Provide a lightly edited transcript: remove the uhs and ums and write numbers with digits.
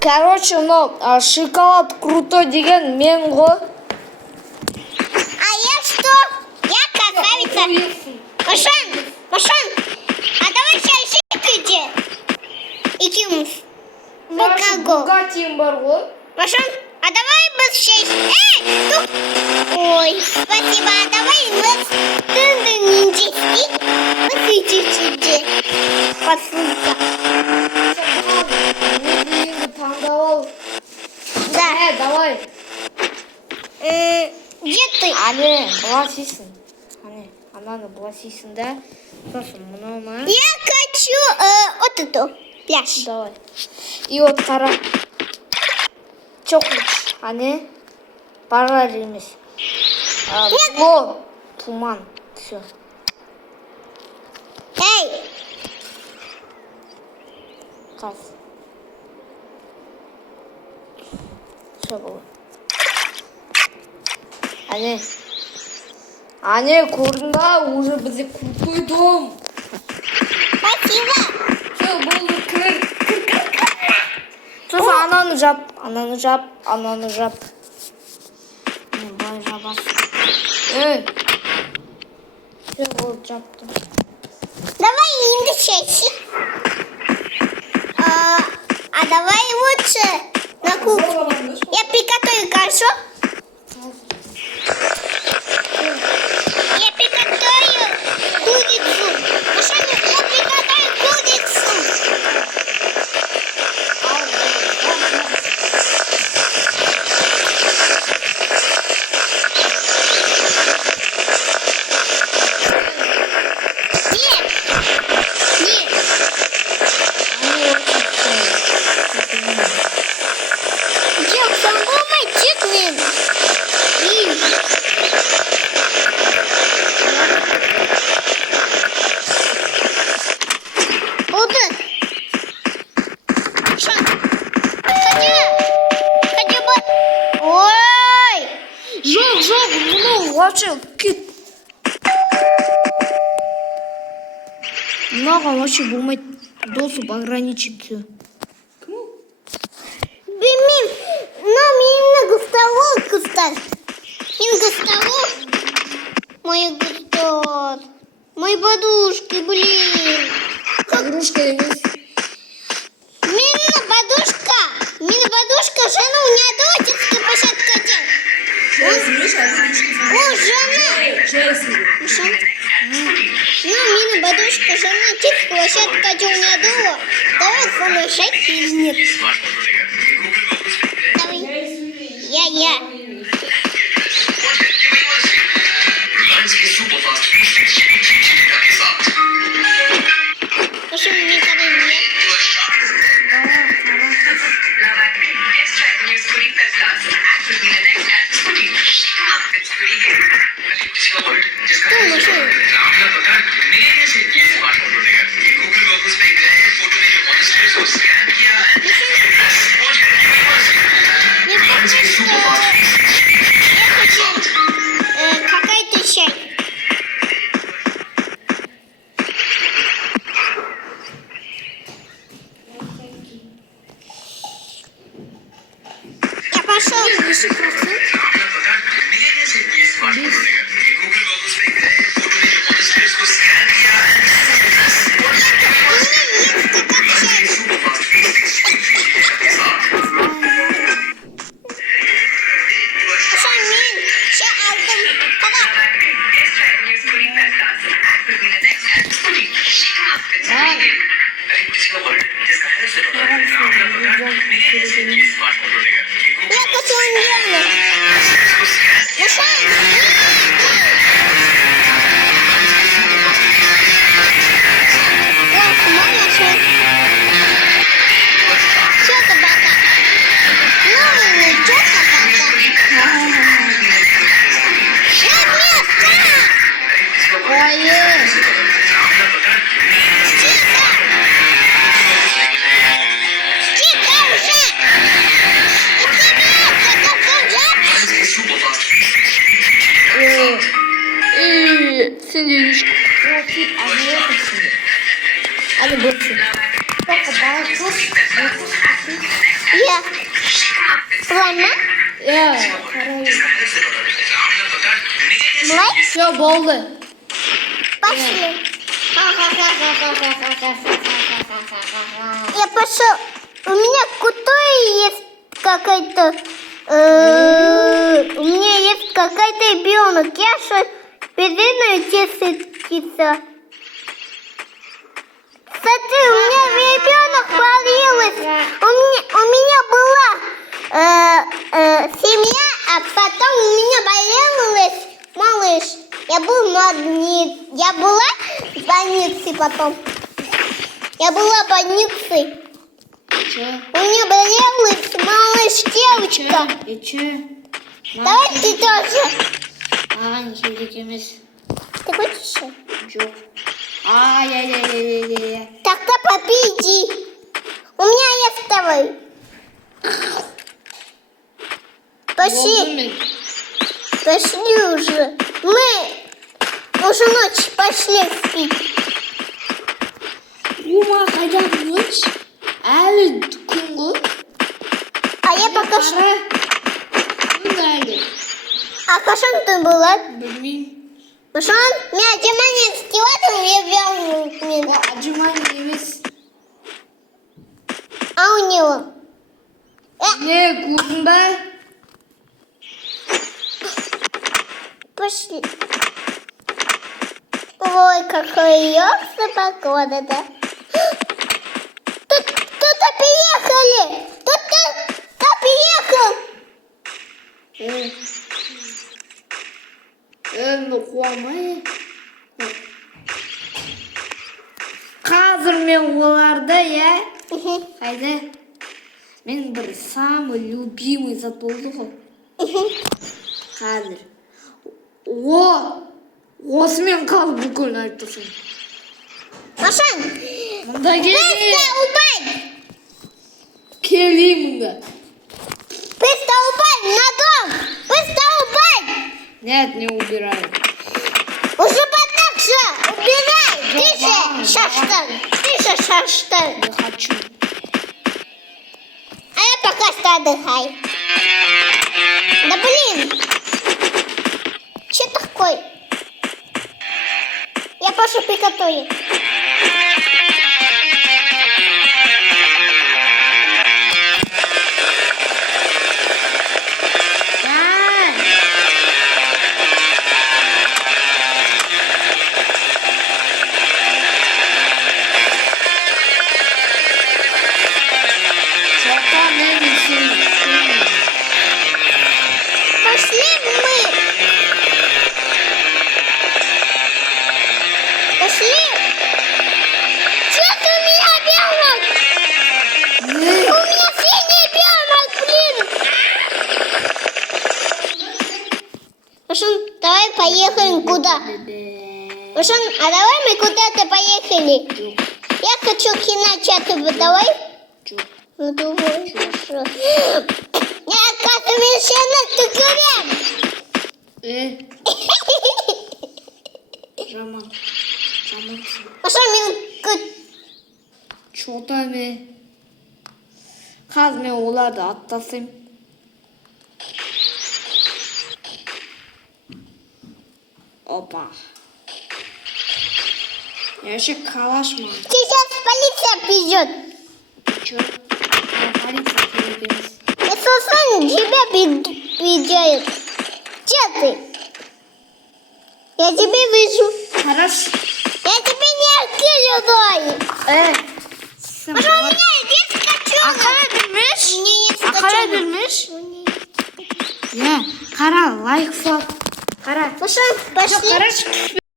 Короче, шоколад крутой деген мен ғой. А я что? Я красавица. Машан, а давай шайшик иди. Икимус. Бугатиім бар ғой. Машан, а давай мы шайшик. Тук. Ой, спасибо. А давай мы ниндзяки. Мы сидите. Посылка. Да. Давай. Где ты? Ане, былай істейсің. Ане, ананы былай істейсің да. Сосын мынауны. Я хочу вот эту пляж. Давай. И вот қара. Че хочешь? Ане, пожар емес. О, туман. Все. Эй! Қаз. Все было. Ане, көрдің ба? Уже бізде крутой дом. Спасибо. Все, болды, кір. Сосын ананы жап. Былай жабасың. Все, болды, жаптым. Давай ниндзяки. А давай лучше на кухню. Я приготовлю, хорошо? Я приготовлю курицу. Машина, я приготовлю курицу. Нет. Девка, мальчик блин. Oldu. Хотя бы. Ой. Жоқ, мынау вообще кет. Мынаған вообще болмайды. Досып ограничиться. Білмеймін. Но мені густavo кустар. Мен густavo. Мои подушки, блин. Игрушка емес. Мина подушка, жена у меня до детской площадки. О, жена. Ну, мина подушка, жена детской площадки у меня дома. Давай со мной шайки или нет? Давай. Я. Еще мне когда нет. Какая-то чай. Я пошел. Я хочу умереть. Плана? Ya karayı. Давай. Все, болды. Пошли. Я пошел. У меня крутой есть какая-то... у меня есть какая-то ребенок. Я что, передаю теситься. Смотри, у меня ребенок полилась. У меня была семья, а потом у меня болелась малыш. Я была в больнице потом. Я была в больнице. Че? У меня болелась малыш, девочка. И че? Давай ты тоже. Аған келдекеміз. Ты хочешь? Жоқ. Ай-яй-яй-яй-яй. Тогда победи. У меня есть второй. Пошли. Пошли уже. Мы уже ночь пошли спить. Ума қайдамыз? Әлі күнгі. А я пока что... Күндайды. А кашан ты была? Білмеймін. Кашан? Меня Диманя стилатом я вернул меня. Acıman емес. А у него? Не, көрдің ба? Пошли. Ой, какая погода, да? Кто-то приехали! Кто-то приехал! Енді қуамай. Қазір мен оларды, я? Қайда? Мен бір самый любимый зат болды ғой. Қазір. Осымен қалып бүкіл айтып тұрсың. Машан! Мұнда келе. Убай! Келей мұнда. Быстро убай на дом! Быстро убай! Нет, не убираю. Уже потакша! Убирай! Ты же шаштан! Не хочу. А я пока что отдыхай. Да блин! Че такое? Я пошел приготовить. Пошли мы! Пошли! Что ты у меня белок? У меня синий белок, блин! Машин, давай поехали куда? Машин, а давай мы куда-то поехали. Я хочу кинотеатр, давай? Ну давай, хорошо. Я оказываюсь на тыкарем. Жаман. А что мен... Чота ме. Қазір мен оларды аттасым. Опа. Я вообще калашман. Сейчас полиция придет. Чё? Полиция келеміз. Я сосну тебя придет. Где ты? Я тебя вижу. Хорошо. Я тебе не открою. Сен А что у меня есть качок? білмеш? У меня есть Ақара качок. білмеш? Я, қара, лайк сал. Қара. Ну что, пошли. Жоқ, қара.